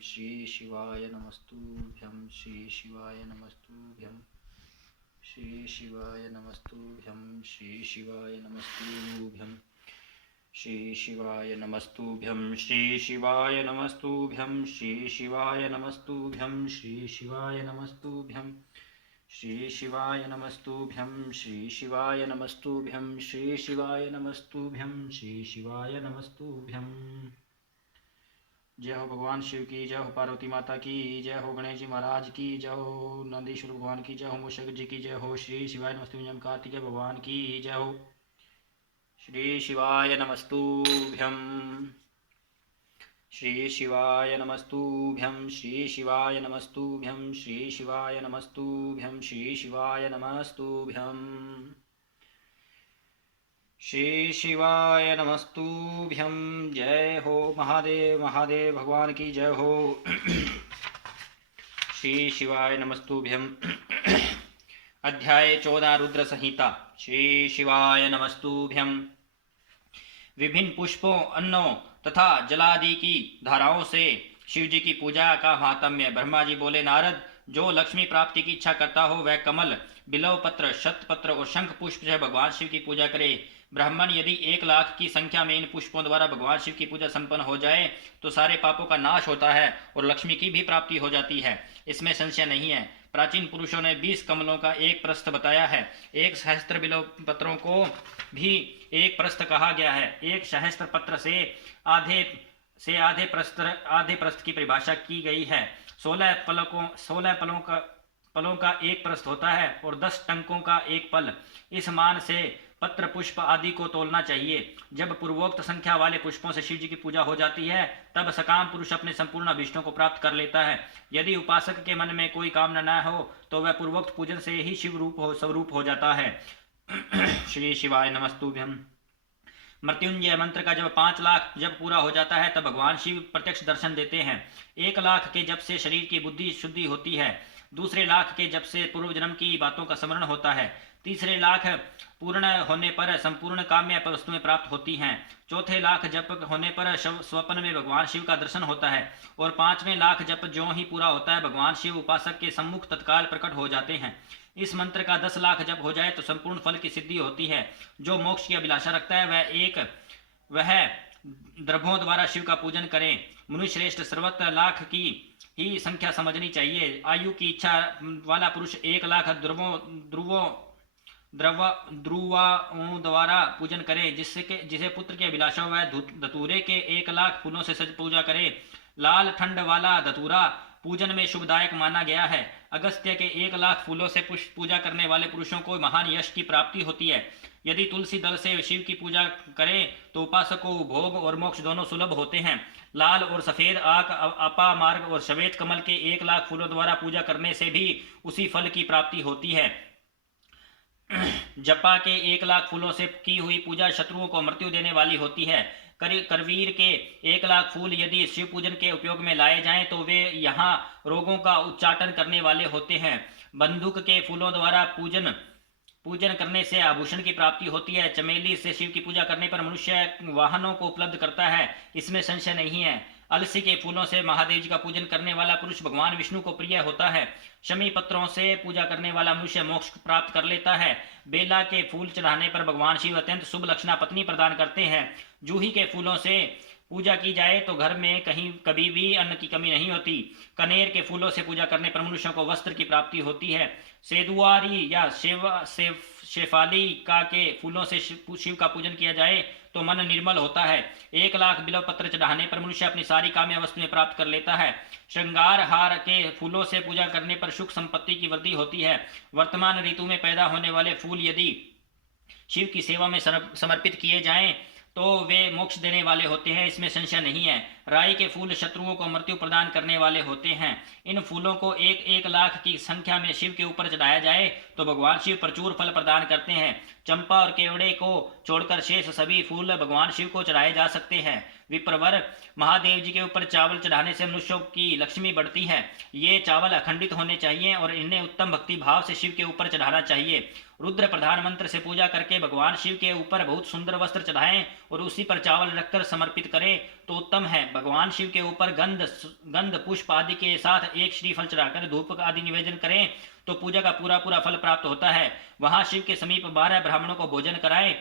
श्री शिवाय नमस्तुभ्यं श्री शिवाय नमस्तुभ्यं श्री शिवाय नमस्तुभ्यं श्री शिवाय नमस्तुभ्यं श्री शिवाय नमस्तुभ्यं श्री शिवाय नमस्तुभ्यं श्री शिवाय नमस्तुभ्यं श्री शिवाय नमस्तुभ्यं श्री शिवाय नमस्तुभ्यं श्री शिवाय नमस्तुभ्यं श्री शिवाय नमस्तुभ्यं श्री शिवाय नमस्तुभ्यं। जय हो भगवान शिव की, जय हो पार्वती माता की, जय हो गणेश जी महाराज की, जय हो नंदीश्वर भगवान की, जय हो मूषक जी की, जय हो श्री शिवाय नमस्तुभ्यं कार्तिकेय भगवान की जय हो। श्री शिवाय नमस्तुभ्यं श्री शिवाय नमस्तुभ्यं श्री शिवाय नमस्तुभ्यं श्री शिवाय नमस्तुभ्यं श्री शिवाय नमस्तुभ्यं श्री शिवाय नमस्तुभ्यं। जय हो महादेव महादेव भगवान की जय हो। श्री शिवाय नमस्तुभ्यं। अध्याय 14 रुद्र संहिता। श्री शिवाय नमस्तुभ्यं। विभिन्न पुष्पों, अन्नों तथा जलादि की धाराओं से शिव जी की पूजा का महात्म्य। ब्रह्मा जी बोले, नारद, जो लक्ष्मी प्राप्ति की इच्छा करता हो वह कमल, बिलव पत्र, शतपत्र और शंख पुष्प से भगवान शिव की पूजा करे। ब्राह्मण यदि 1 लाख की संख्या में इन पुष्पों द्वारा भगवान शिव की पूजा संपन्न हो जाए तो सारे पापों का नाश होता है और लक्ष्मी की भी प्राप्ति हो जाती है, इसमें संशय नहीं है। प्राचीन पुरुषों ने 20 कमलों का एक प्रस्थ बताया है। 1 सहस्त्र बिलव पत्रों को भी एक प्रस्थ कहा गया है। 1 सहस्त्र पत्र से आधे प्रस्थ की परिभाषा की गई है। 16 पलों का एक प्रस्थ होता है और 10 टंकों का एक पल। इस मान से पत्र पुष्प आदि को तोलना चाहिए। जब पूर्वोक्त संख्या वाले पुष्पों से शिव जी की पूजा हो जाती है तब सकाम पुरुष अपने संपूर्ण अभीष्टों को प्राप्त कर लेता है। यदि उपासक के मन में कोई कामना न हो तो वह पूर्वोक्त पूजन से ही स्वरूप हो जाता है। श्री शिवाय नमस्तुभ्यं। मृत्युंजय मंत्र का जब 5 लाख जब पूरा हो जाता है तब भगवान शिव प्रत्यक्ष दर्शन देते हैं। 1 लाख के जब से शरीर की बुद्धि शुद्धि होती है। 2 लाख के जब से पूर्व जन्म की बातों का स्मरण होता है। 3 लाख पूर्ण होने पर संपूर्ण काम्य वस्तुएं प्राप्त होती हैं। 4 लाख जप होने पर स्वप्न में भगवान शिव का दर्शन होता है और 5वें लाख जप ज्यों ही पूरा होता है भगवान शिव उपासक के सम्मुख तत्काल प्रकट हो जाते हैं। इस मंत्र का 10 लाख जप हो जाए तो संपूर्ण फल की सिद्धि होती है। जो मोक्ष की अभिलाषा रखता है वह द्रभों द्वारा शिव का पूजन करें। मनुष्य श्रेष्ठ सर्वत्र लाख की ही संख्या समझनी चाहिए। आयु की इच्छा वाला पुरुष 1 लाख ध्रुवाओं द्वारा पूजन करे। जिसे पुत्र की अभिलाषा वह धतूरे के 1 लाख फूलों से सज पूजा करे। लाल ठंड वाला धतूरा पूजन में शुभदायक माना गया है। अगस्त्य के 1 लाख फूलों से पुष्प पूजा करने वाले पुरुषों को महान यश की प्राप्ति होती है। यदि तुलसी दल से शिव की पूजा करें तो उपासक को भोग और मोक्ष दोनों सुलभ होते हैं। लाल और सफेद आक, अपा मार्ग और श्वेत कमल के 1 लाख फूलों द्वारा पूजा करने से भी उसी फल की प्राप्ति होती है। जपा के 1 लाख फूलों से की हुई पूजा शत्रुओं को मृत्यु देने वाली होती है। करवीर के 1 लाख फूल यदि शिव पूजन के उपयोग में लाए जाएं तो वे यहाँ रोगों का उच्चाटन करने वाले होते हैं। बंदूक के फूलों द्वारा पूजन करने से आभूषण की प्राप्ति होती है। चमेली से शिव की पूजा करने पर मनुष्य वाहनों को उपलब्ध करता है, इसमें संशय नहीं है। अलसी के फूलों से महादेव जी का पूजन करने वाला पुरुष भगवान विष्णु को प्रिय होता है। शमी पत्रों से पूजा करने वाला मनुष्य मोक्ष प्राप्त कर लेता है। बेला के फूल चढ़ाने पर भगवान शिव अत्यंत शुभ लक्षणा पत्नी प्रदान करते हैं। जूही के फूलों से पूजा की जाए तो घर में कभी भी अन्न की कमी नहीं होती। कनेर के फूलों से पूजा करने पर मनुष्यों को वस्त्र की प्राप्ति होती है। सेदुआरी या शेफाली का के फूलों से शिव का पूजन किया जाए तो मन निर्मल होता है। 1 लाख बिल्व पत्र चढ़ाने पर मनुष्य अपनी सारी काम्य वस्तुएं प्राप्त कर लेता है। श्रृंगार हार के फूलों से पूजा करने पर सुख संपत्ति की वृद्धि होती है। वर्तमान ऋतु में पैदा होने वाले फूल यदि शिव की सेवा में समर्पित किए जाएं तो वे मोक्ष देने वाले होते हैं, इसमें संशय नहीं है। राई के फूल शत्रुओं को मृत्यु प्रदान करने वाले होते हैं। इन फूलों को 1 लाख की संख्या में शिव के ऊपर चढ़ाया जाए तो भगवान शिव प्रचुर फल प्रदान करते हैं। चंपा और केवड़े को छोड़कर शेष सभी फूल भगवान शिव को चढ़ाए जा सकते हैं। विप्रवर, महादेव जी के ऊपर चावल चढ़ाने से मनुष्यों की लक्ष्मी बढ़ती है। ये चावल अखंडित होने चाहिए और इन्हें उत्तम भक्ति भाव से शिव के ऊपर चढ़ाना चाहिए। रुद्र प्रधान मंत्र से पूजा करके भगवान शिव के ऊपर बहुत सुंदर वस्त्र चढ़ाएं और उसी पर चावल रखकर समर्पित करें तो उत्तम है। भगवान शिव के ऊपर गंध पुष्प आदि के साथ एक श्रीफल चढ़ाकर धूप आदि निवेदन करें तो पूजा का पूरा फल प्राप्त होता है। वहां शिव के समीप 12 ब्राह्मणों को भोजन कराएं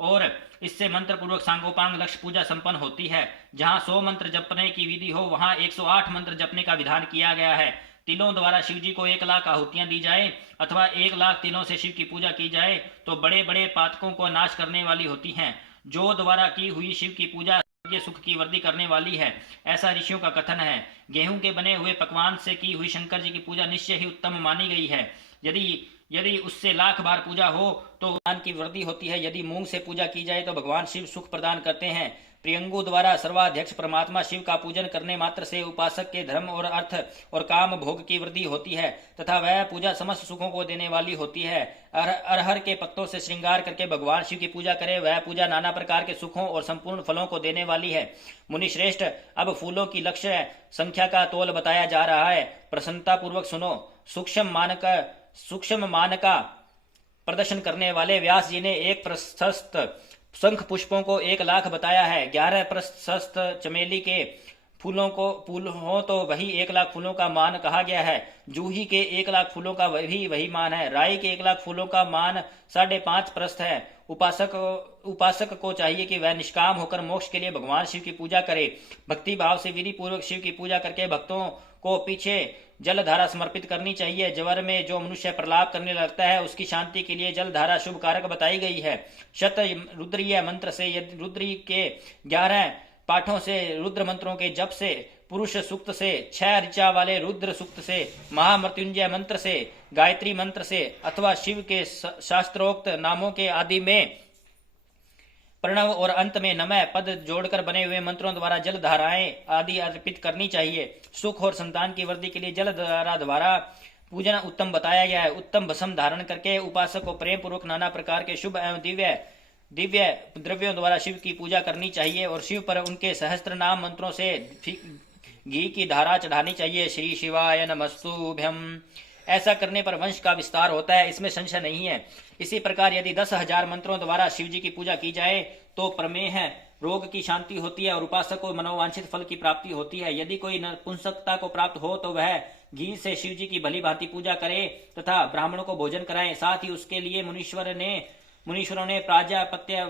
और इससे मंत्र पूर्वक सांगोपांग लक्ष्य पूजा संपन्न होती है। जहां 100 मंत्र जपने की विधि हो वहां 108 मंत्र जपने का विधान किया गया है। तिलों द्वारा शिव जी को 1 लाख आहुतियां दी जाए अथवा 1 लाख तिलों से शिव की पूजा की जाए तो बड़े बड़े पातकों को नाश करने वाली होती हैं। जो द्वारा की हुई शिव की पूजा ये सुख की वृद्धि करने वाली है, ऐसा ऋषियों का कथन है। गेहूं के बने हुए पकवान से की हुई शंकर जी की पूजा निश्चय ही उत्तम मानी गई है। यदि उससे लाख बार पूजा हो तो ज्ञान की वृद्धि होती है। यदि मूंग से पूजा की जाए तो भगवान शिव सुख प्रदान करते हैं। प्रियंगु द्वारा सर्वाध्यक्ष परमात्मा शिव का पूजन करने मात्र से उपासक के धर्म और अर्थ और काम भोग की वृद्धि होती है तथा वह पूजा समस्त सुखों को देने वाली होती है। अरहर के पत्तों से श्रृंगार करके भगवान शिव की पूजा करे वह पूजा नाना प्रकार के सुखों और संपूर्ण फलों को देने वाली है। मुनि श्रेष्ठ, अब फूलों की लक्ष्य संख्या का तोल बताया जा रहा है। प्रसन्नता पूर्वक सुनो। सूक्ष्म मान का प्रदर्शन करने वाले व्यास जी ने एक प्रशस्त शंख पुष्पों को 1 लाख बताया है। 11 प्रशस्त चमेली के फूल हो तो वही 1 लाख फूलों का मान कहा गया है। जूही के 1 लाख फूलों का वही मान है। राई के 1 लाख फूलों का मान 5.5 प्रस्थ है। उपासक को चाहिए कि वह निष्काम होकर मोक्ष के लिए भगवान शिव की पूजा करे। भक्ति भाव से विधि पूर्वक शिव की पूजा करके भक्तों को पीछे जलधारा समर्पित करनी चाहिए। ज्वर में जो मनुष्य प्रलाप करने लगता है उसकी शांति के लिए जलधारा शुभ कारक बताई गई है। शत रुद्रीय मंत्र से रुद्री के 11 पाठों से, रुद्र मंत्रों के जप से, पुरुष सूक्त से, 6 ऋचा वाले रुद्र सूक्त से, महामृत्युंजय मंत्र से, गायत्री मंत्र से अथवा शिव के शास्त्रोक्त नामों के आदि में प्रणव और अंत में नमः पद जोड़कर बने हुए मंत्रों द्वारा जल धाराएं आदि अर्पित करनी चाहिए। सुख और संतान की वृद्धि के लिए जल धारा द्वारा पूजन उत्तम बताया गया है। उत्तम भस्म धारण करके उपासक को प्रेम पूर्वक नाना प्रकार के शुभ एवं दिव्य द्रव्यों द्वारा शिव की पूजा करनी चाहिए और शिव पर उनके सहस्त्र नाम मंत्रों से घी की धारा चढ़ानी चाहिए। श्री शिवाय नमस्तुभ्यम। ऐसा करने पर वंश का विस्तार होता है, इसमें संशय नहीं है। इसी प्रकार यदि 10,000 मंत्रों द्वारा शिव जी की पूजा की जाए तो प्रमेह रोग की शांति होती है और उपासक को मनोवांछित फल की प्राप्ति होती है। यदि कोई नपुंसकता को प्राप्त हो तो वह घी से शिव जी की भली भांति पूजा करे तथा ब्राह्मणों को भोजन कराएं। साथ ही उसके लिए मुनीश्वरों ने प्राजापत्य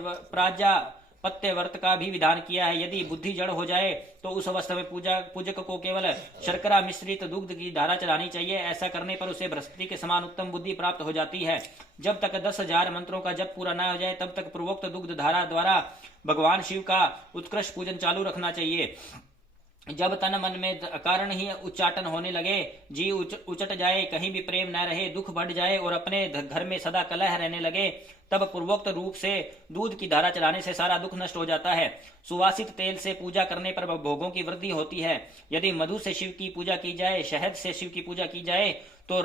व्रत का भी विधान किया है। यदि बुद्धि जड़ हो जाए तो उस अवस्था में पूजक को केवल शर्करा मिश्रित दुग्ध की धारा चढ़ानी चाहिए। ऐसा करने पर उसे बृहस्पति के समान उत्तम बुद्धि प्राप्त हो जाती है। जब तक 10,000 मंत्रों का जप पूरा न हो जाए तब तक पूर्वोक्त दुग्ध धारा द्वारा भगवान शिव का उत्कृष्ट पूजन चालू रखना चाहिए। जब तन मन में कारण ही उच्चाटन होने लगे, जी उचट जाए, कहीं भी प्रेम न रहे, दुख बढ़ जाए और अपने घर में सदा कलह रहने लगे, तब पूर्वोक्त रूप से दूध की धारा चलाने से सारा दुख नष्ट हो जाता है। सुवासित तेल से पूजा करने पर भोगों की वृद्धि होती है। यदि मधु से शिव की पूजा की जाए, शहद से शिव की पूजा की जाए तो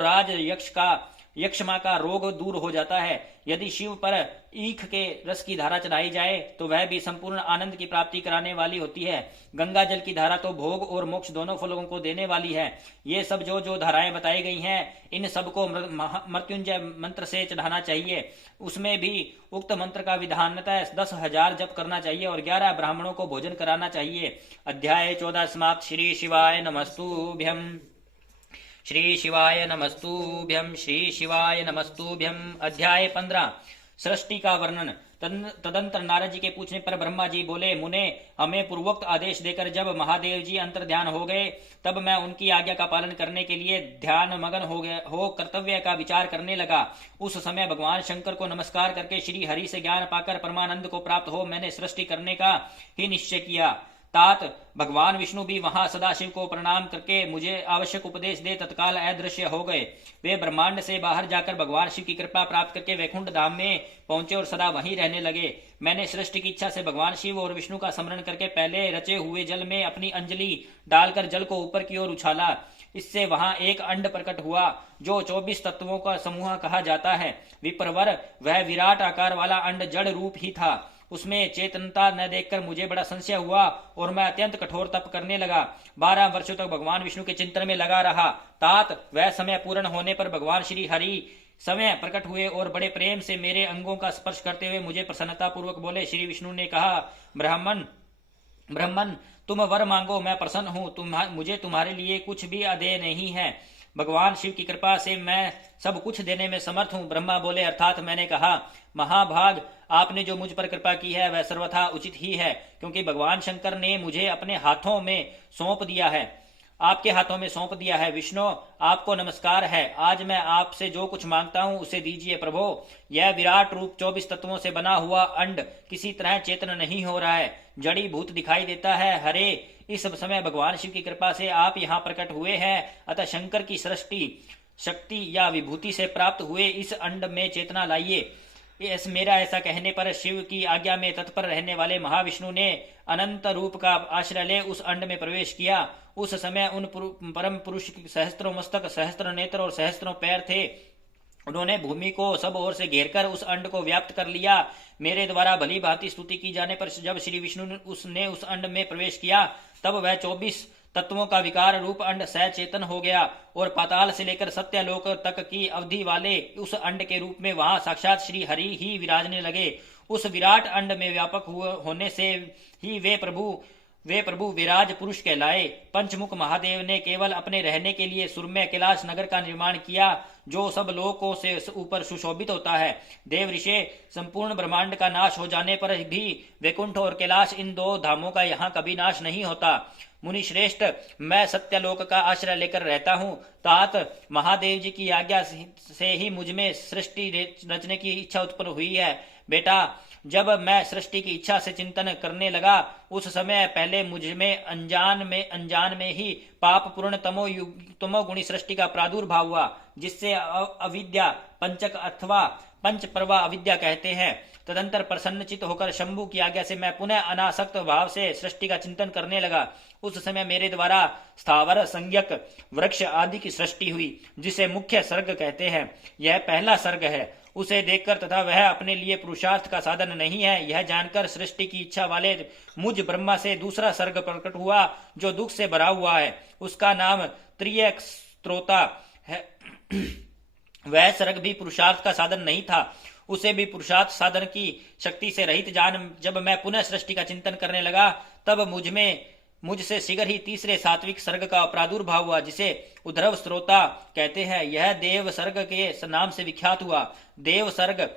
यक्षमा का रोग दूर हो जाता है। यदि शिव पर ईख के रस की धारा चढ़ाई जाए तो वह भी संपूर्ण आनंद की प्राप्ति कराने वाली होती है। गंगा जल की धारा तो भोग और मोक्ष दोनों फलों को देने वाली है। ये सब जो धाराएं बताई गई हैं, इन सबको मृत्युंजय मंत्र से चढ़ाना चाहिए। उसमें भी उक्त मंत्र का विधानतः 10,000 जप करना चाहिए और 11 ब्राह्मणों को भोजन कराना चाहिए। अध्याय 14 समाप्त। श्री शिवाय नमस्तुभ्यम। श्री शिवाय नमस्तुभ्यम। श्री शिवाय नमस्तुभ्यम। अध्याय 15 सृष्टि का वर्णन। तदंतर नारद जी के पूछने पर ब्रह्मा जी बोले, मुने, हमें पूर्वोक्त आदेश देकर जब महादेव जी अंतर ध्यान हो गए तब मैं उनकी आज्ञा का पालन करने के लिए ध्यान मगन हो कर्तव्य का विचार करने लगा। उस समय भगवान शंकर को नमस्कार करके श्री हरि से ज्ञान पाकर परमानंद को प्राप्त हो मैंने सृष्टि करने का ही निश्चय किया। तात भगवान विष्णु भी वहां सदाशिव को प्रणाम करके मुझे आवश्यक उपदेश दे तत्काल अदृश्य हो गए। वे ब्रह्मांड से बाहर जाकर भगवान शिव की कृपा प्राप्त करके वैकुंठ धाम में पहुंचे और सदा वहीं रहने लगे। मैंने सृष्टि की इच्छा से भगवान शिव और विष्णु का स्मरण करके पहले रचे हुए जल में अपनी अंजलि डालकर जल को ऊपर की ओर उछाला। इससे वहां एक अंड प्रकट हुआ जो 24 तत्वों का समूह कहा जाता है। विप्रवर, वह विराट आकार वाला अंड जड़ रूप ही था। उसमें चेतनता न देखकर मुझे बड़ा संशय हुआ और मैं अत्यंत कठोर तप करने लगा। 12 वर्षों तक भगवान विष्णु के चिंतन में लगा रहा। तात वह समय पूर्ण होने पर भगवान श्री हरि समय प्रकट हुए और बड़े प्रेम से मेरे अंगों का स्पर्श करते हुए मुझे प्रसन्नता पूर्वक बोले। श्री विष्णु ने कहा, ब्राह्मण ब्राह्मण तुम वर मांगो, मैं प्रसन्न हूँ। मुझे तुम्हारे लिए कुछ भी अदेय नहीं है। भगवान शिव की कृपा से मैं सब कुछ देने में समर्थ हूँ। ब्रह्मा बोले, अर्थात मैंने कहा, महाभाग आपने जो मुझ पर कृपा की है वह सर्वथा उचित ही है, क्योंकि भगवान शंकर ने मुझे अपने हाथों में सौंप दिया है, आपके हाथों में सौंप दिया है। विष्णु आपको नमस्कार है। आज मैं आपसे जो कुछ मांगता हूँ उसे दीजिए प्रभो। यह विराट रूप 24 तत्वों से बना हुआ अंड किसी तरह चेतन नहीं हो रहा है, जड़ी भूत दिखाई देता है। हरे इस समय भगवान शिव की कृपा से आप यहाँ प्रकट हुए हैं, अतः शंकर की सृष्टि शक्ति या विभूति से प्राप्त हुए इस अंड में चेतना लाइए। मेरा ऐसा कहने पर शिव की आज्ञा में तत्पर रहने वाले महाविष्णु ने अनंत रूप का आश्रय ले उस अंड में प्रवेश किया। उस समय उन परम पुरुष की सहस्त्रों मस्तक, सहस्त्र नेत्र और सहस्त्रों पैर थे। उन्होंने भूमि को सब ओर से घेरकर उस अंड को व्याप्त कर लिया। मेरे द्वारा भली भांति स्तुति की जाने पर जब श्री विष्णु ने उस अंड में प्रवेश किया, तब वह 24 तत्वों का विकार रूप अंड सचेतन हो गया और पाताल से लेकर सत्यलोक तक की अवधि वाले उस अंड के रूप में वहां साक्षात श्री हरि ही विराजने लगे। उस विराट अंड में व्यापक होने से ही वे प्रभु विराज पुरुष कहलाए। पंचमुख महादेव ने केवल अपने रहने के लिए सुरम्य कैलाश नगर का निर्माण किया, जो सब लोकों से ऊपर सुशोभित होता है। देव ऋषि, संपूर्ण ब्रह्मांड का नाश हो जाने पर भी वैकुंठ और कैलाश, इन दो धामों का यहाँ कभी नाश नहीं होता। मुनि श्रेष्ठ, मैं सत्यलोक का आश्रय लेकर रहता हूँ। तात महादेव जी की आज्ञा से ही मुझ में सृष्टि रचने की इच्छा उत्पन्न हुई है। बेटा, जब मैं सृष्टि की इच्छा से चिंतन करने लगा, उस समय पहले मुझ में अनजान में ही पाप पूर्ण तमोगुणी सृष्टि का प्रादुर्भाव हुआ, जिससे अविद्या पंचक अथवा पंच प्रवा अविद्या कहते हैं। तदंतर प्रसन्नचित होकर शंभु की आज्ञा से मैं पुनः अनासक्त भाव से सृष्टि का चिंतन करने लगा। उस समय मेरे द्वारा स्थावर, संज्ञक, वृक्ष आदि की सृष्टि हुई, जिसे मुख्य सर्ग कहते हैं। यह पहला सर्ग है। उसे देखकर तथा वह अपने लिए पुरुषार्थ का साधन नहीं है, यह जानकर सृष्टि की इच्छा वाले मुझ ब्रह्मा से दूसरा सर्ग प्रकट हुआ, जो दुख से भरा हुआ है। उसका नाम त्रियक स्त्रोता है। वह सर्ग भी पुरुषार्थ का साधन नहीं था, उसे भी पुरुषार्थ साधन की शक्ति से रहित जान जब मैं पुनः सृष्टि का चिंतन करने लगा, तब मुझसे शीघ्र ही तीसरे सात्विक सर्ग का प्रादुर्भाव हुआ, जिसे उद्धव स्त्रोता कहते हैं। यह देव सर्ग के नाम से विख्यात हुआ। देव सर्ग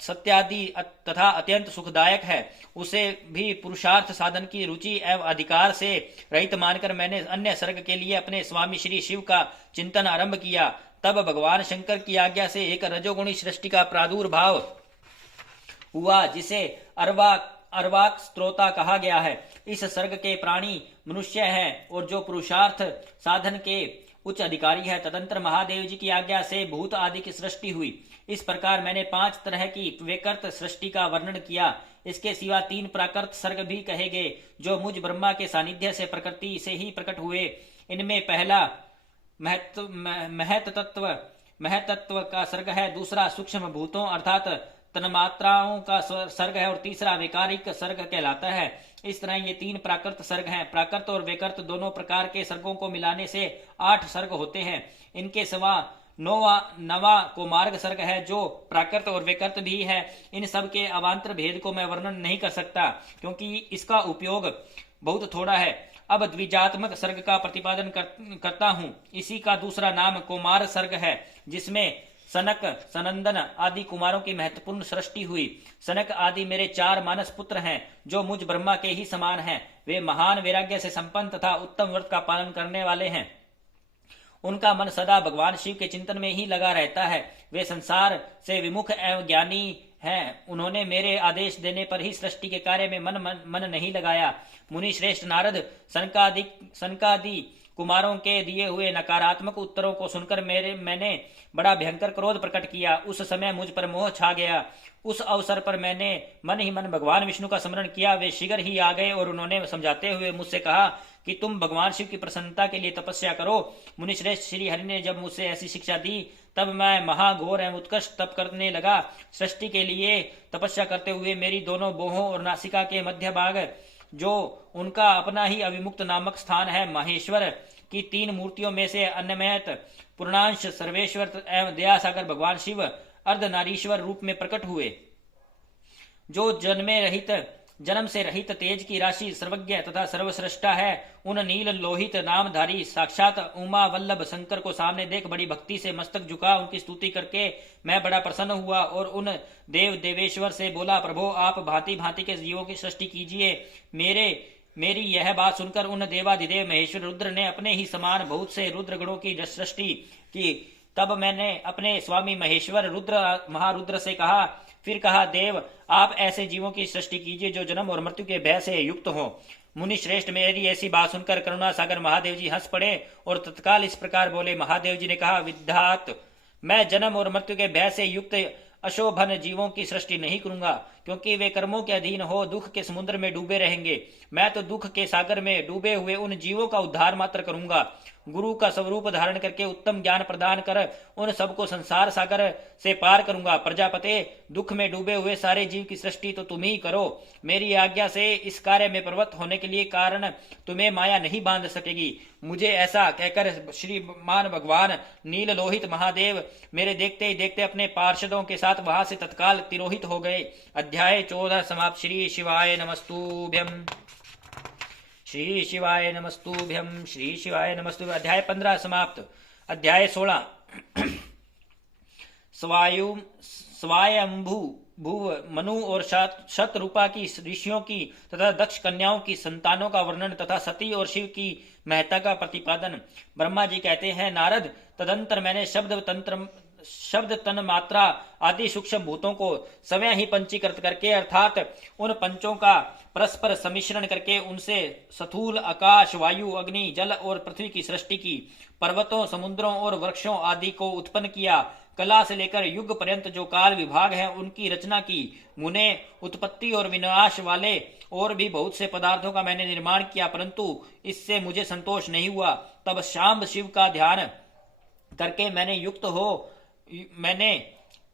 सत्यादि तथा अत्यंत सुखदायक है। उसे भी पुरुषार्थ साधन की रुचि एवं अधिकार से रहित मानकर मैंने अन्य सर्ग के लिए अपने स्वामी श्री शिव का चिंतन आरंभ किया। तब भगवान शंकर की आज्ञा से एक रजोगुणी सृष्टि का प्रादुर्भाव हुआ, जिसे अर्वाक स्त्रोता कहा गया है। इस सर्ग के प्राणी मनुष्य हैं और जो पुरुषार्थ साधन के उच्च अधिकारी है। तदंतर महादेव जी की आज्ञा से भूत आदि की सृष्टि हुई। इस प्रकार मैंने 5 तरह की वैकृत सृष्टि का वर्णन किया। इसके सिवा 3 प्राकृत सर्ग भी कहे गए, जो मुझ ब्रह्मा के सानिध्य से प्रकृति से ही प्रकट हुए। इनमें पहला महतत्व का सर्ग है, दूसरा सूक्ष्म भूतों अर्थात तन्मात्राओं का सर्ग है और तीसरा वैकारिक सर्ग कहलाता है। इस तरह ये 3 प्राकृत सर्ग हैं। प्राकृत और वैकृत दोनों प्रकार के सर्गों को मिलाने से 8 सर्ग होते हैं। इनके सिवा नवा को मार्ग सर्ग है, जो प्राकृत और वैकृत भी है। इन सब के अवान्तर भेद को मैं वर्णन नहीं कर सकता, क्योंकि इसका उपयोग बहुत थोड़ा है। अब द्विजात्मक सर्ग का प्रतिपादन करता हूँ। इसी का दूसरा नाम कुमार सर्ग है, जिसमें सनक, सनंदन आदि कुमारों की महत्वपूर्ण सृष्टि हुई। सनक आदि मेरे 4 मानस पुत्र हैं, जो मुझ ब्रह्मा के ही समान हैं। वे महान वैराग्य से संपन्न तथा उत्तम व्रत का पालन करने वाले हैं। उनका मन सदा भगवान शिव के चिंतन में ही लगा रहता है। वे संसार से विमुख एवं ज्ञानी हैं। उन्होंने मेरे आदेश देने पर ही सृष्टि के कार्य में मन नहीं लगाया। मुनि श्रेष्ठ नारद, सनकादि कुमारों के दिए हुए नकारात्मक उत्तरों को सुनकर मैंने बड़ा भयंकर क्रोध प्रकट किया। उस समय मुझ पर मोह छा गया। उस अवसर पर मैंने मन ही मन भगवान विष्णु का स्मरण किया। वे शीघ्र ही आ गए और उन्होंने समझाते हुए मुझसे कहा कि तुम भगवान शिव की प्रसन्नता के लिए तपस्या करो। मुनिश्रेष्ठ श्री हरि ने जब मुझसे ऐसी शिक्षा दी तब मैं महाघोर एवं उत्कृष्ट तप करने लगा। सृष्टि के लिए तपस्या करते हुए मेरी दोनों बाहों और नासिका के मध्य भाग, जो उनका अपना ही अविमुक्त नामक स्थान है, महेश्वर की 3 मूर्तियों में से अन्यमयत पूर्णांश सर्वेश्वर एवं दयासागर भगवान शिव अर्धनारीश्वर रूप में प्रकट हुए, जो जन्म से रहित तेज की राशि, सर्वज्ञ तथा सर्वश्रेष्ठा है। उन नील लोहित नामधारी साक्षात उमा वल्लभ शंकर को सामने देख बड़ी भक्ति से मस्तक झुका उनकी स्तुति करके मैं बड़ा प्रसन्न हुआ और उन देवेश्वर से बोला, प्रभो आप भांति भांति के जीवों की सृष्टि कीजिए। मेरी यह बात सुनकर उन देवाधिदेव महेश्वर रुद्र ने अपने ही समान बहुत से रुद्र गणों की सृष्टि की। तब मैंने अपने स्वामी महेश्वर महारुद्र से कहा, फिर कहा, देव आप ऐसे जीवों की सृष्टि कीजिए जो जन्म और मृत्यु के भय से युक्त हो। मुनि श्रेष्ठ मेरी ऐसी बात सुनकर करुणा सागर महादेव जी हंस पड़े और तत्काल इस प्रकार बोले। महादेव जी ने कहा, विद्यात मैं जन्म और मृत्यु के भय से युक्त अशोभन जीवों की सृष्टि नहीं करूंगा, क्योंकि वे कर्मों के अधीन हो दुख के समुद्र में डूबे रहेंगे। मैं तो दुख के सागर में डूबे हुए उन जीवों का उद्धार मात्र करूंगा। गुरु का स्वरूप धारण करके उत्तम ज्ञान प्रदान कर उन सबको संसार सागर से पार करूंगा। प्रजापते, दुख में डूबे हुए सारे जीव की सृष्टि तो तुम ही करो। मेरी आज्ञा से इस कार्य में प्रवृत्त होने के लिए कारण तुम्हें माया नहीं बांध सकेगी। मुझे ऐसा कहकर श्रीमान भगवान नील लोहित महादेव मेरे देखते ही देखते अपने पार्षदों के साथ वहां से तत्काल तिरोहित हो गए। अध्याय 14 समाप्त। श्री शिवाय नमस्तुभ्यम। श्री शिवाय नमस्तुभ्यम। श्री शिवाय नमस्तुभ्यम। अध्याय 15 समाप्त। अध्याय 16 स्वायंभू भूव मनु और शतरूपा की ऋषियों की तथा दक्ष कन्याओं की संतानों का वर्णन तथा सती और शिव की महत्ता का प्रतिपादन। ब्रह्मा जी कहते हैं, नारद, तदंतर मैंने शब्द तन मात्रा आदि सूक्ष्म भूतों को स्वयं ही पंचीकृत करके अर्थात उन पंचों का परस्पर सम्मिश्रण करके उनसे स्थूल आकाश, वायु, अग्नि, जल और पृथ्वी की सृष्टि की। पर्वतों, समुद्रों और वृक्षों आदि को उत्पन्न किया। कला से लेकर युग पर्यंत जो काल विभाग है उनकी रचना की। मुने उत्पत्ति और विनाश वाले और भी बहुत से पदार्थों का मैंने निर्माण किया, परंतु इससे मुझे संतोष नहीं हुआ। तब शांब शिव का ध्यान करके मैंने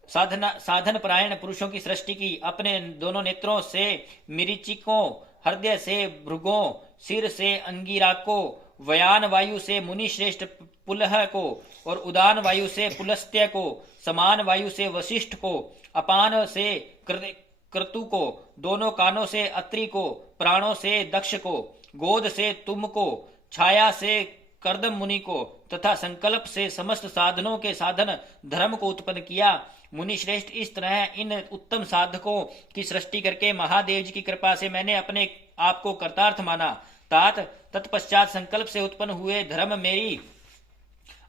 साधन परायण पुरुषों की सृष्टि की। अपने दोनों नेत्रों से मिरीचिकों, हृदय से भृगों, सिर से अंगिरा को, वयान वायु से मुनि श्रेष्ठ पुलह को और उदान वायु से पुलस्त्य को, समान वायु से वशिष्ठ को, अपान से क्रतु को, दोनों कानों से अत्रि को, प्राणों से दक्ष को, गोद से तुम को, छाया से कर्दम मुनि को तथा संकल्प से समस्त साधनों के साधन धर्म को उत्पन्न किया। मुनि श्रेष्ठ, इस तरह इन उत्तम साधकों की सृष्टि करके महादेव जी की कृपा से मैंने अपने आप को कर्तार्थ माना। तत्पश्चात संकल्प से उत्पन्न हुए धर्म मेरी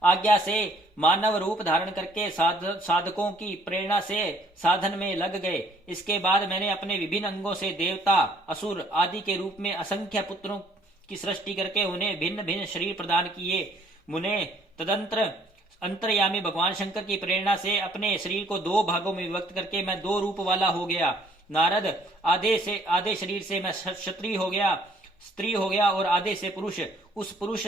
आज्ञा से मानव रूप धारण करके साधकों की प्रेरणा से साधन में लग गए। इसके बाद मैंने अपने विभिन्न अंगों से देवता, असुर आदि के रूप में असंख्य पुत्रों की सृष्टि करके उन्हें भिन्न भिन्न शरीर प्रदान किए। मुने तदंतर अंतर्यामी भगवान शंकर की प्रेरणा से अपने शरीर को 2 भागों में विभक्त करके मैं 2 रूप वाला हो गया। नारद, आधे शरीर से मैं क्षत्रिय हो गया, स्त्री हो गया और आधे से पुरुष। उस पुरुष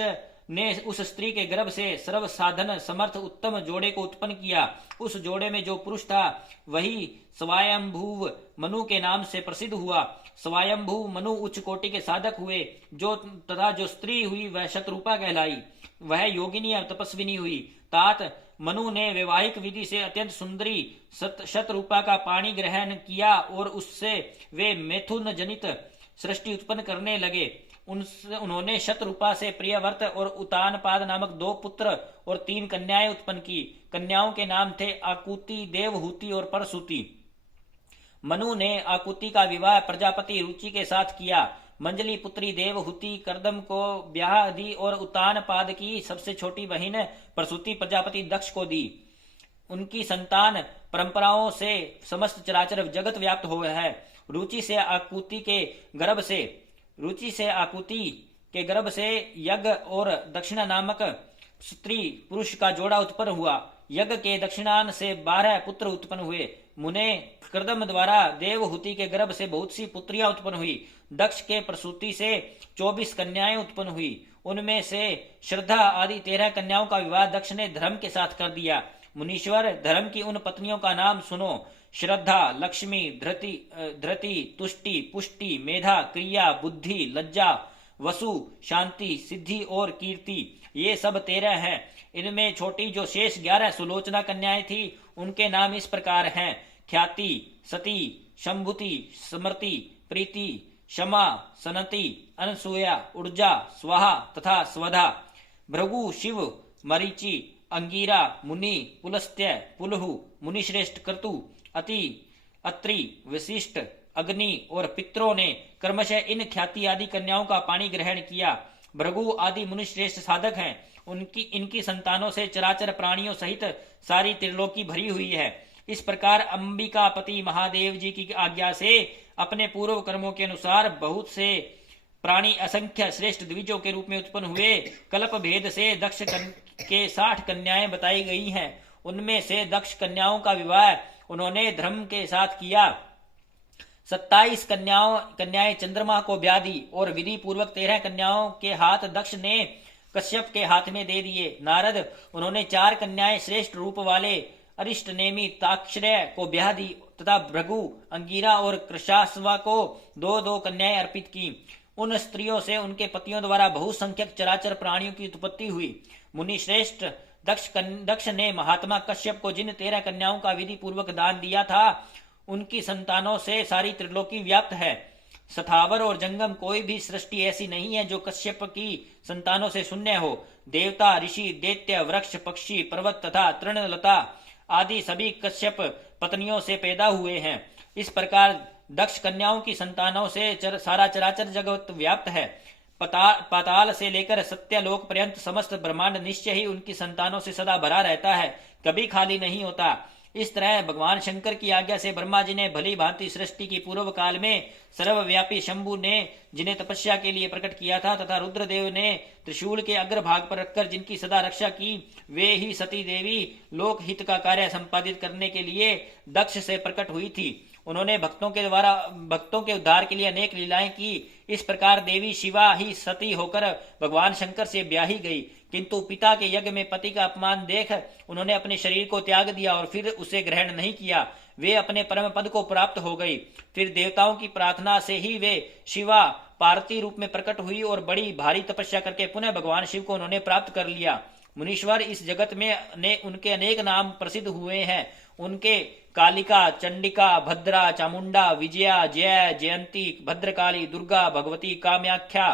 ने उस स्त्री के गर्भ से सर्व साधन समर्थ उत्तम जोड़े को उत्पन्न किया। उस जोड़े में जो पुरुष था वही स्वायंभुव मनु के नाम से प्रसिद्ध हुआ। स्वायंभू मनु उच्च कोटि के साधक हुए। जो स्त्री हुई वह शतरूपा कहलाई। वह योगिनी और तपस्विनी हुई। तात मनु ने वैवाहिक विधि से अत्यंत सुंदरी शतरूपा का पाणी ग्रहण किया और उससे वे मैथुन जनित सृष्टि उत्पन्न करने लगे। उन्होंने शतरूपा से प्रियवर्त और उतानपाद नामक 2 पुत्र और 3 कन्याएं उत्पन्न की। कन्याओं के नाम थे आकुति, देवहूति और परसुति। मनु ने आकुति का विवाह प्रजापति रुचि के साथ किया। मंजली पुत्री देवहूति कर्दम को ब्याह दी और उतानपाद की सबसे छोटी बहन प्रसूति प्रजापति दक्ष को दी। उनकी संतान परंपराओं से समस्त चराचर जगत व्याप्त हुआ है। रुचि से आकुति के गर्भ से यज्ञ और दक्षिणा नामक स्त्री पुरुष का जोड़ा उत्पन्न हुआ। यज्ञ के दक्षिणान से 12 पुत्र उत्पन्न हुए। मुने कृदम द्वारा देवहूति के गर्भ से बहुत सी पुत्रियां उत्पन्न हुई। दक्ष के प्रसूति से 24 कन्याएं उत्पन्न हुई। उनमें से श्रद्धा आदि 13 कन्याओं का विवाह दक्ष ने धर्म के साथ कर दिया। मुनीश्वर, धर्म की उन पत्नियों का नाम सुनो। श्रद्धा, लक्ष्मी, धृति, तुष्टि, पुष्टि, मेधा, क्रिया, बुद्धि, लज्जा, वसु, शांति, सिद्धि और कीर्ति, ये सब 13 हैं। इनमें छोटी जो शेष 11 सुलोचना कन्याएं थी, उनके नाम इस प्रकार हैं: ख्याति, सती, शंभुति, स्मृति, प्रीति, क्षमा, सनति, अनसूया, ऊर्जा, स्वाहा तथा स्वधा। भृगु, शिव, मरीचि, अंगीरा, मुनि, पुलस्त्य, पुलहु, मुनिश्रेष्ठ, क्रतु, अति, अत्रि, वशिष्ठ, अग्नि और पितरों ने क्रमशः इन ख्याति आदि कन्याओं का पानी ग्रहण किया। भृगु आदि मुनिश्रेष्ठ साधक हैं। इनकी संतानों से चराचर प्राणियों सहित सारी त्रिलोकी भरी हुई है। इस प्रकार अंबिकापति महादेव जी की आज्ञा से अपने पूर्व कर्मों के अनुसार बहुत से प्राणी असंख्य श्रेष्ठ द्विजों के रूप में उत्पन्न हुए। कल्प भेद से दक्ष के 60 कन्याएं बताई गई हैं। उनमें से दक्ष कन्याओं का विवाह उन्होंने धर्म के साथ किया। 27 कन्याएं चंद्रमा को ब्याह दी और विधि पूर्वक 13 कन्याओं के हाथ दक्ष ने कश्यप के हाथ में दे दिए। नारद, उन्होंने 4 कन्याएं श्रेष्ठ रूप वाले अरिष्टनेमी ताक्षर्य को ब्याह दी तथा भृगु, अंगीरा और कृशास्वा को 2-2 कन्याएं अर्पित की। उन स्त्रियों से उनके पतियों द्वारा बहुसंख्यक चराचर प्राणियों की उत्पत्ति हुई। मुनि श्रेष्ठ दक्ष ने महात्मा कश्यप को जिन 13 कन्याओं का विधि पूर्वक दान दिया था, उनकी संतानों से सारी त्रिलोकी व्याप्त है। सथावर और जंगम कोई भी सृष्टि ऐसी नहीं है जो कश्यप की संतानों से शून्य हो। देवता, ऋषि, दैत्य, वृक्ष, पक्षी, पर्वत तथा तृणलता आदि सभी कश्यप पत्नियों से पैदा हुए हैं। इस प्रकार दक्ष कन्याओं की संतानों से सारा चराचर जगत व्याप्त है। पाताल से लेकर सत्यलोक पर्यंत समस्त ब्रह्मांड निश्चय ही उनकी संतानों से सदा भरा रहता है, कभी खाली नहीं होता। इस तरह भगवान शंकर की आज्ञा से ब्रह्मा जी ने भली भांति सृष्टि की पूर्व काल में सर्वव्यापी शंभु ने जिन्हें तपस्या के लिए प्रकट किया था तथा रुद्रदेव ने त्रिशूल के अग्रभाग पर रखकर जिनकी सदा रक्षा की, वे ही सती देवी लोक हित का कार्य संपादित करने के लिए दक्ष से प्रकट हुई थी। उन्होंने भक्तों के उद्धार के लिए अनेक लीलाएं की। इस प्रकार देवी शिवा ही सती होकर भगवान शंकर से ब्याही गई, किंतु पिता के यज्ञ में पति का अपमान देख उन्होंने अपने शरीर को त्याग दिया और फिर उसे ग्रहण नहीं किया। वे अपने परम पद को प्राप्त हो गई। फिर देवताओं की प्रार्थना से ही वे शिवा पार्वती रूप में प्रकट हुई और बड़ी भारी तपस्या करके पुनः भगवान शिव को उन्होंने प्राप्त कर लिया। मुनीश्वर, इस जगत में उनके अनेक नाम प्रसिद्ध हुए हैं। उनके कालिका, चंडिका, भद्रा, चामुंडा, विजया, जय, जयंती, भद्रकाली, दुर्गा, भगवती, काम्याख्या,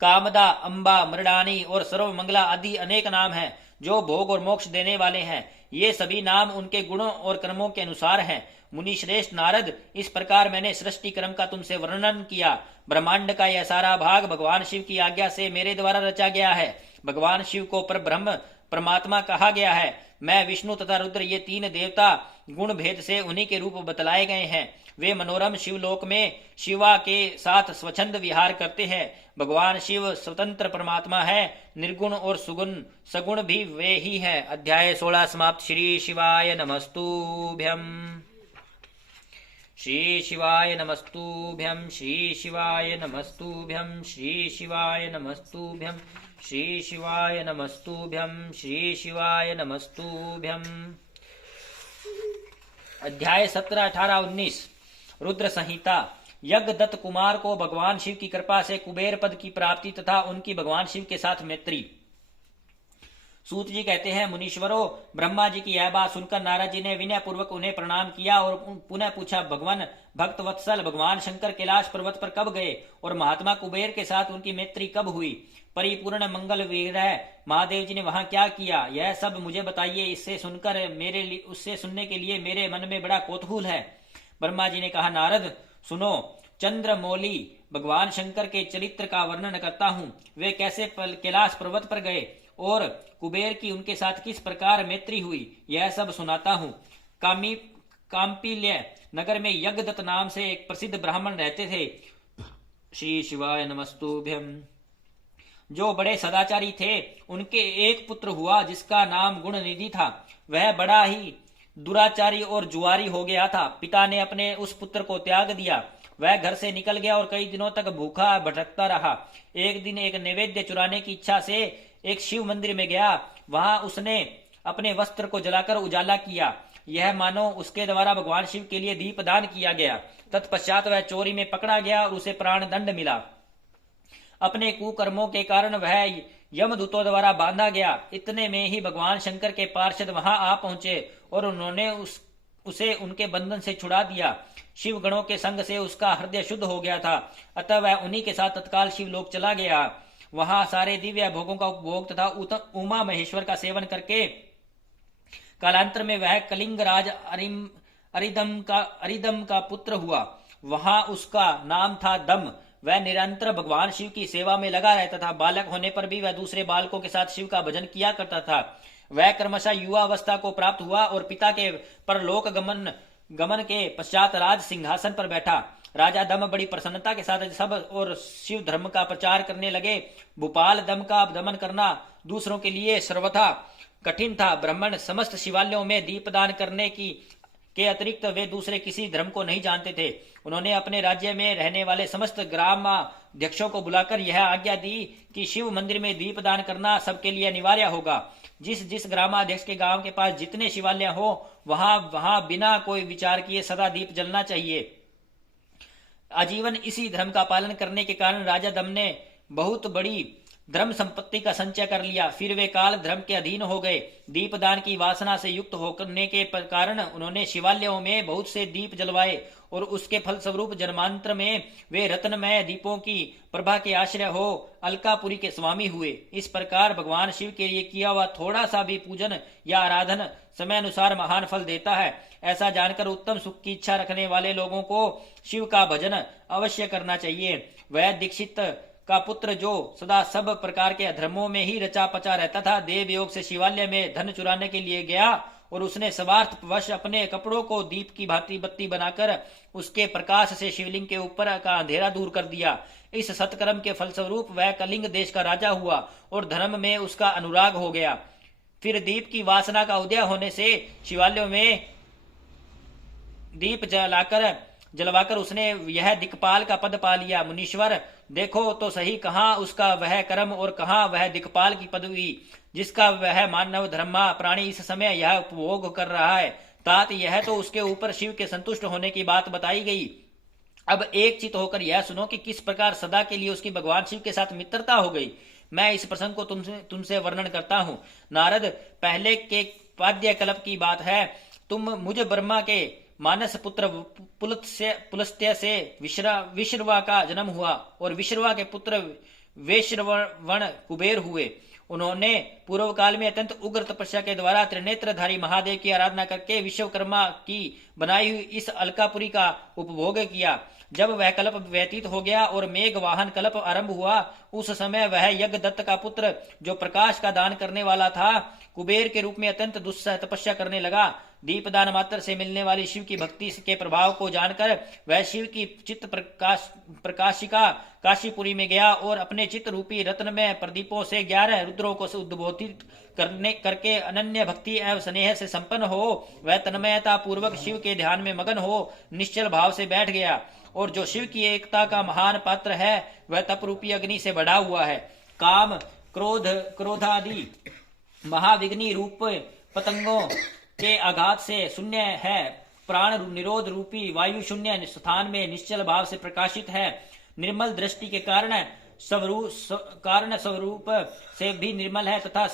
कामदा, अंबा, मृडानी और सर्वमंगला आदि अनेक नाम हैं जो भोग और मोक्ष देने वाले हैं। ये सभी नाम उनके गुणों और कर्मों के अनुसार हैं। मुनि श्रेष्ठ नारद, इस प्रकार मैंने सृष्टि क्रम का तुमसे वर्णन किया। ब्रह्मांड का यह सारा भाग भगवान शिव की आज्ञा से मेरे द्वारा रचा गया है। भगवान शिव को परब्रह्म परमात्मा कहा गया है। मैं, विष्णु तथा रुद्र, ये 3 देवता गुण भेद से उन्हीं के रूप बतलाए गए हैं। वे मनोरम शिवलोक में शिवा के साथ स्वच्छंद विहार करते हैं। भगवान शिव स्वतंत्र परमात्मा है। निर्गुण और सगुण भी वे ही हैं। अध्याय 16 समाप्त। श्री शिवाय नमस्तुभ्यम। श्री शिवाय नमस्तुभ्यम। श्री शिवाय नमस्तुभ्यम। श्री शिवाय नमस्तुभ्यम। श्री शिवाय नमस्तुभ्यम। श्री शिवाय नमस्तुभ्यम। अध्याय 17, 18, 19 रुद्र संहिता। यज्ञदत्त कुमार को भगवान शिव की कृपा से कुबेर पद की प्राप्ति तथा उनकी भगवान शिव के साथ मैत्री। सूत जी कहते हैं, मुनीश्वरों, ब्रह्मा जी की यह बात सुनकर नारद जी ने विनय पूर्वक उन्हें प्रणाम किया और पुनः पूछा, भगवान भक्त वत्सल भगवान शंकर कैलाश पर्वत पर कब गए और महात्मा कुबेर के साथ उनकी मैत्री कब हुई? परिपूर्ण मंगल विग्रह महादेव जी ने वहां क्या किया? यह सब मुझे बताइए। उससे सुनने के लिए मेरे मन में बड़ा कौतूहल है। ब्रह्मा जी ने कहा, नारद सुनो, चंद्रमौली भगवान शंकर के चरित्र का वर्णन करता हूँ। वे कैसे कैलाश पर्वत पर गए और कुबेर की उनके साथ किस प्रकार मैत्री हुई, यह सब सुनाता हूँ। काम्पिल्य नगर में यज्ञदत्त नाम से एक प्रसिद्ध ब्राह्मण रहते थे। श्री शिवाय नमस्तुभ्यम। जो बड़े सदाचारी थे, उनके एक पुत्र हुआ जिसका नाम गुणनिधि था। वह बड़ा ही दुराचारी और जुआरी हो गया था। पिता ने अपने उस पुत्र को त्याग दिया। वह घर से निकल गया और कई दिनों तक भूखा भटकता रहा। एक दिन एक नैवेद्य चुराने की इच्छा से एक शिव मंदिर में गया। वहां उसने अपने वस्त्र को जलाकर उजाला किया, यह मानो उसके द्वारा भगवान शिव के लिए दीपदान किया गया। तत्पश्चात वह चोरी में पकड़ा गया और उसे प्राण दंड मिला। अपने कुकर्मों के कारण वह यमदूतों द्वारा बांधा गया। इतने में ही भगवान शंकर के पार्षद वहां आ पहुंचे और उन्होंने उसे उनके बंधन से छुड़ा दिया। शिव गणों के संग से उसका हृदय शुद्ध हो गया था, अतः वह उन्हीं के साथ तत्काल शिवलोक चला गया। वहां सारे दिव्य भोगों का उपभोग तथा उमा महेश्वर का सेवन करके कालांतर में वह कलिंग राज अरिदम का पुत्र हुआ। वहां उसका नाम था दम। वह निरंतर भगवान शिव की सेवा में लगा रहता था। बालक होने पर भी वह दूसरे बालकों के साथ शिव का भजन किया करता था। वह क्रमशः युवा अवस्था को प्राप्त हुआ और पिता के परलोक गमन के पश्चात राज सिंहासन पर बैठा। राजा दम बड़ी प्रसन्नता के साथ सब और शिव धर्म का प्रचार करने लगे। भूपाल दम का दमन करना दूसरों के लिए सर्वथा कठिन था। ब्राह्मण समस्त शिवालयों में दीपदान करने के अतिरिक्त वे दूसरे किसी धर्म को नहीं जानते थे। उन्होंने अपने राज्य में रहने वाले समस्त ग्रामाध्यक्षों को बुलाकर यह आज्ञा दी कि शिव मंदिर में दीपदान करना सबके लिए अनिवार्य होगा। जिस जिस ग्रामाध्यक्ष के गांव के पास जितने शिवालय हो, वहां वहां बिना कोई विचार किए सदा दीप जलना चाहिए। आजीवन इसी धर्म का पालन करने के कारण राजा दम ने बहुत बड़ी धर्म संपत्ति का संचय कर लिया। फिर वे काल धर्म के अधीन हो गए। दीपदान की वासना से युक्त होने के कारण उन्होंने शिवालयों में बहुत से दीप जलवाए और उसके फलस्वरूप जन्मांतर में वे रत्नमय दीपों की प्रभा के आश्रय हो अलकापुरी के स्वामी हुए। इस प्रकार भगवान शिव के लिए किया हुआ थोड़ा सा भी पूजन या आराधन समय अनुसार महान फल देता है। ऐसा जानकर उत्तम सुख की इच्छा रखने वाले लोगों को शिव का भजन अवश्य करना चाहिए। वह दीक्षित का पुत्र जो सदा सब प्रकार के अधर्मों में ही रचा पचा रहता था, देव योग से शिवालय में धन चुराने के लिए गया और उसने स्वार्थ वश अपने कपड़ों को दीप की भांति बत्ती बनाकर उसके प्रकाश से शिवलिंग के ऊपर का अंधेरा दूर कर दिया। इस सत्कर्म के फलस्वरूप वह कलिंग देश का राजा हुआ और धर्म में उसका अनुराग हो गया। फिर दीप की वासना का उदय होने से शिवालयों में दीप जलवाकर उसने यह दिक्पाल का पद पा लिया। मुनीश्वर, देखो तो सही, कहाँ उसका वह कर्म और कहाँ वह दिक्पाल की पदवी जिसका वह मानव धर्मा प्राणी इस समय यह उपभोग कर रहा है। तात यह तो उसके ऊपर शिव के संतुष्ट होने की बात बताई गई। अब एक चित होकर यह सुनो कि किस प्रकार सदा के लिए उसकी भगवान शिव के साथ मित्रता हो गई। मैं इस प्रसंग को तुमसे वर्णन करता हूँ। नारद, पहले के पाद्य कल्प की बात है। तुम मुझ ब्रह्मा के मानस पुत्र पुलस्त्य से विश्रवा का जन्म हुआ और विश्रवा के पुत्र वैश्रवण कुबेर हुए। उन्होंने पूर्व काल में अत्यंत उग्र तपस्या के द्वारा त्रिनेत्रधारी महादेव की आराधना करके विश्वकर्मा की बनाई हुई इस अलकापुरी का उपभोग किया। जब वह कल्प व्यतीत हो गया और मेघ वाहन कल्प आरंभ हुआ, उस समय वह यज्ञदत्त का पुत्र जो प्रकाश का दान करने वाला था, कुबेर के रूप में अत्यंत दुस्सह तपस्या करने लगा। दीपदान मात्र से मिलने वाली शिव की भक्ति के प्रभाव को जानकर वह शिव की चित्त प्रकाशिका काशीपुरी में गया और अपने चित्त रूपी रत्न में प्रदीपों से 11 रुद्रों को उद्बोधित करके अनन्य भक्ति एवं स्नेह से संपन्न हो वह तन्मयता पूर्वक शिव के ध्यान में मगन हो निश्चल भाव से बैठ गया। और जो शिव की एकता का महान पात्र है वह तप रूपी अग्नि से बढ़ा हुआ है। काम क्रोधादि महाविघ्नि रूप पतंगों के आघात से शून्य है। प्राण निरोध रूपी वायु शून्य स्थान में निश्चल भाव से प्रकाशित है। निर्मल दृष्टि के कारण स्वरूप से भी निर्मल है तथा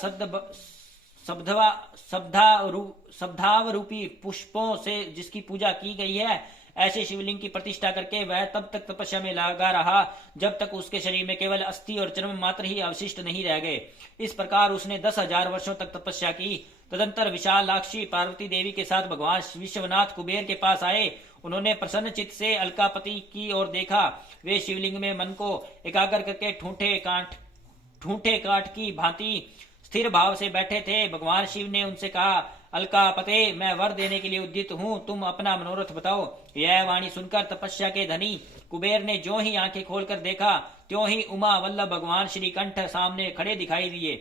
शब्दावरूपी पुष्पों से जिसकी पूजा की गई है। ऐसे शिवलिंग की प्रतिष्ठा करके वह तब तक तपस्या में लगा रहा जब तक उसके शरीर में केवल अस्थि और चर्म मात्र ही अवशिष्ट नहीं रह गए। इस प्रकार उसने 10,000 वर्षों तक तपस्या की। तदंतर विशालाक्षी पार्वती देवी के साथ भगवान विश्वनाथ कुबेर के पास आए। उन्होंने प्रसन्न चित्त से अलकापति की ओर देखा। वे शिवलिंग में मन को एकाग्र करके ठूंठे काठ की भांति स्थिर भाव से बैठे थे। भगवान शिव ने उनसे कहा, अलकापते, मैं वर देने के लिए उद्यत हूँ, तुम अपना मनोरथ बताओ। यह वाणी सुनकर तपस्या के धनी कुबेर ने जो ही आंखें खोलकर देखा त्यों ही उमा वल्लभ भगवान श्री कंठ सामने खड़े दिखाई दिए।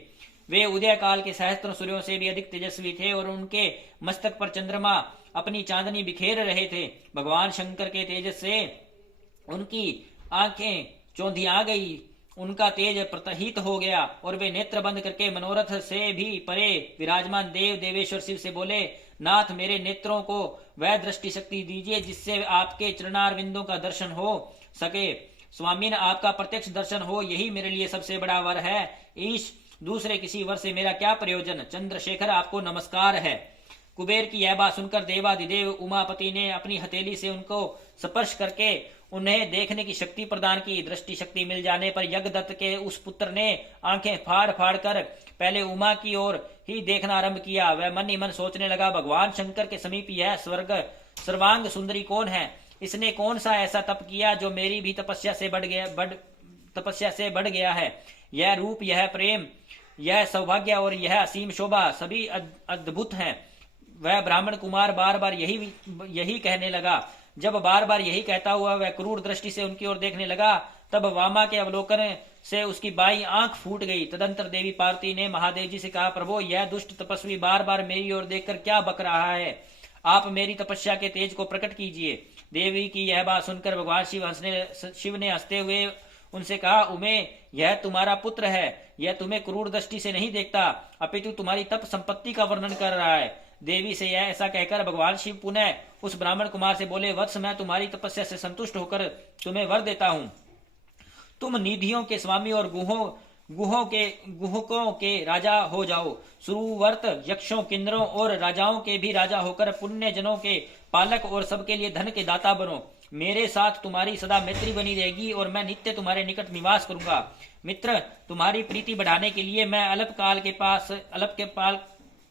वे उदय काल के सहस्त्र सूर्यों से भी अधिक तेजस्वी थे और उनके मस्तक पर चंद्रमा अपनी चांदनी बिखेर रहे थे। भगवान शंकर के तेजस से उनकी आंखें चौंधिया गई, उनका तेज प्रतहित हो गया और वे नेत्र बंद करके मनोरथ से भी परे विराजमान देव देवेश्वर शिव से बोले, नाथ मेरे नेत्रों को वह दृष्टि शक्ति दीजिए जिससे आपके चरणारविंदों का दर्शन हो सके। स्वामीन आपका प्रत्यक्ष दर्शन हो, यही मेरे लिए सबसे बड़ा वर है। ईश दूसरे किसी वर से मेरा क्या प्रयोजन। चंद्रशेखर आपको नमस्कार है। कुबेर की यह बात सुनकर देवाधिदेव उमापति ने अपनी हथेली से उनको स्पर्श करके उन्हें देखने की शक्ति प्रदान की। दृष्टि शक्ति मिल जाने पर यज्ञदत्त के उस पुत्र ने आंखें फाड़ फाड़ कर पहले उमा की ओर ही देखना आरंभ किया। वह मन ही मन सोचने लगा, भगवान शंकर के समीप यह सर्वांग सुंदरी कौन है? इसने कौन सा ऐसा तप किया जो मेरी भी तपस्या से बढ़ गया है? यह रूप, यह प्रेम, यह सौभाग्य और यह असीम शोभा सभी अद्भुत हैं। वह ब्राह्मण कुमार बार बार यही कहने लगा। जब बार बार यही कहता हुआ वह क्रूर दृष्टि से उनकी ओर देखने लगा, तब वामा के अवलोकन से उसकी बाई आंख फूट गई। तदंतर देवी पार्वती ने महादेव जी से कहा, प्रभु यह दुष्ट तपस्वी बार बार मेरी ओर देखकर क्या बक रहा है? आप मेरी तपस्या के तेज को प्रकट कीजिए। देवी की यह बात सुनकर भगवान शिव ने हंसते हुए उनसे कहा, उमे यह तुम्हारा पुत्र है, यह तुम्हें क्रूर दृष्टि से नहीं देखता अपितु तुम्हारी तप संपत्ति का वर्णन कर रहा है। देवी से यह ऐसा कहकर भगवान शिव पुनः उस ब्राह्मण कुमार से बोले, वत्स मैं तुम्हारी तपस्या से संतुष्ट होकर तुम्हें वर देता हूँ। तुम निधियों के स्वामी और गुहकों के राजा हो जाओ। सुरवर्त यक्षों, किन्नरों और राजाओं के भी राजा होकर पुण्य जनों के पालक और सबके लिए धन के दाता बनो। मेरे साथ तुम्हारी सदा मैत्री बनी रहेगी और मैं नित्य तुम्हारे निकट निवास करूंगा। मित्र, तुम्हारी प्रीति बढ़ाने के लिए मैं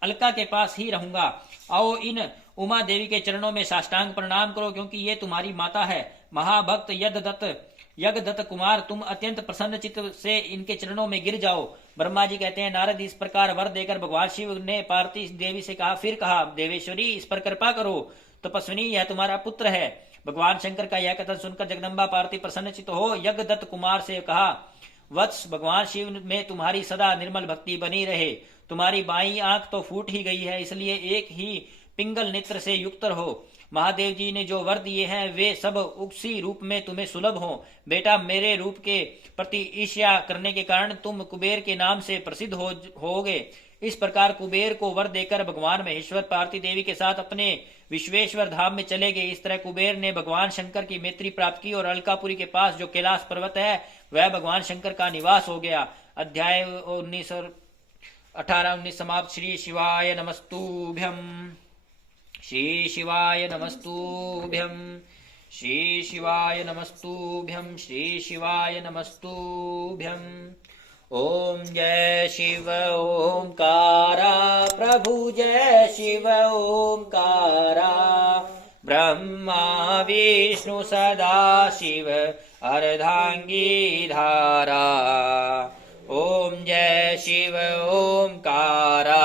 अलका के पास ही रहूंगा। आओ इन उमा देवी के चरणों में साष्टांग प्रणाम करो, क्योंकि ये तुम्हारी माता है। महाभक्त यज्ञदत्त कुमार, तुम अत्यंत प्रसन्न चित्त से इनके चरणों में गिर जाओ। ब्रह्मा जी कहते हैं, नारद इस प्रकार वर देकर भगवान शिव ने पार्वती देवी से कहा, फिर कहा, देवेश्वरी इस पर कृपा करो, तपस्विनी यह तुम्हारा पुत्र है। भगवान शंकर का यह कथन सुनकर जगदम्बा पार्वती प्रसन्नचित्त हो यज्ञदत्त कुमार से कहा, वत्स भगवान शिव में तुम्हारी सदा निर्मल भक्ति बनी रहे। तुम्हारी बाई आंख तो फूट ही गई है, इसलिए एक ही पिंगल नेत्र से युक्त रहो। महादेव जी ने जो वर दिए हैं वे सब उसी रूप में तुम्हें सुलभ हो। बेटा, मेरे रूप के प्रति ईर्ष्या करने के कारण तुम कुबेर के नाम से प्रसिद्ध होगे। इस प्रकार कुबेर को वर देकर भगवान महेश्वर पार्वती देवी के साथ अपने विश्वेश्वर धाम में चले गए। इस तरह कुबेर ने भगवान शंकर की मैत्री प्राप्त की और अलकापुरी के पास जो कैलाश पर्वत है वह भगवान शंकर का निवास हो गया। अध्याय 18-19 समाप्त। श्री शिवाय नमस्तुभ्यम। श्री शिवाय नमस्तुभ्यम। श्री शिवाय नमस्तुभ्यम। श्री शिवाय नमस्तुभ्यम। ओम जय शिव ओंकारा, प्रभु जय शिव ओंकारा। ब्रह्मा विष्णु सदा शिव अर्धांगी धारा। ओम जय शिव ओंकारा।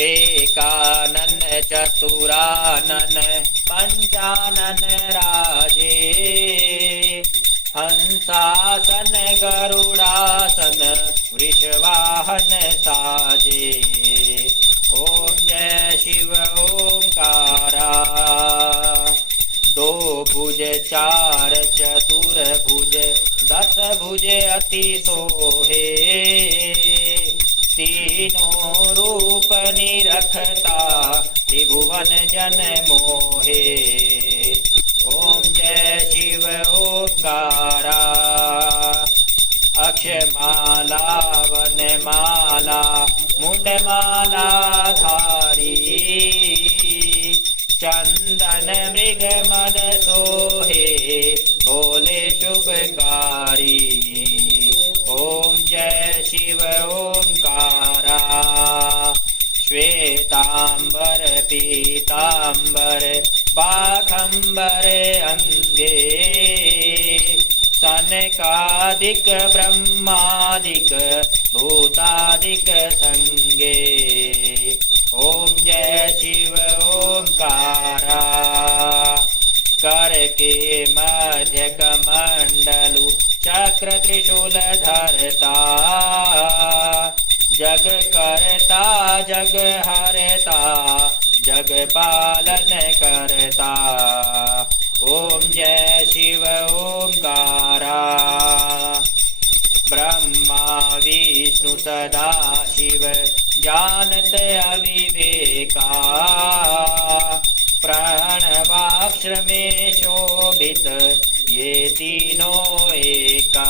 एकानन चतुरानन पंचानन राजे। हंसासन गरुड़ासन वृषवाहन साजे। ओम जय शिव ओंकारा। दो भुज चार चतुर भुज दस भुज अति सोहे। तीनों रूप निरखता त्रिभुवन जन मोहे। ओम जय शिव ओंकारा। अक्षमाला वनमाला मुंडमाला धारी। चंदन मृग मद सोहे भोले शुभकारी। ओम जय शिव ओंकारा। श्वेतांबर पीतांबर बाघंबर अंगे। सनकादिक ब्रह्मादिक भूतादिक संगे। ओम जय शिव ओंकारा। करके मध्य कमंडलु चक्र त्रिशूल धरता जग करता जग हरता जग पालन करता। ओम जय शिव ओंकारा। ब्रह्मा विष्णु सदा शिव जानत अविवेका प्रणवाक्षर में शोभित ये तीनों एका।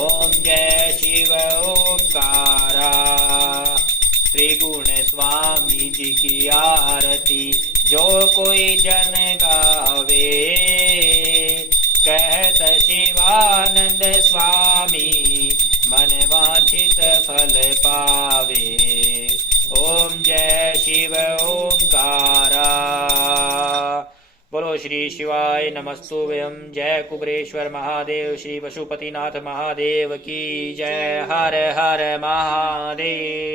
ओम जय शिव ओंकारा। त्रिगुण स्वामी जी की आरती जो कोई जन गावे कहत शिवानंद स्वामी मन वांछित फल पावे। ओम जय शिव ओंकारा। बोलो श्री शिवाय नमस्तुभ्यं। जय कुबेरेश्वर महादेव श्री पशुपतिनाथ महादेव की जय। हर हर महादेव।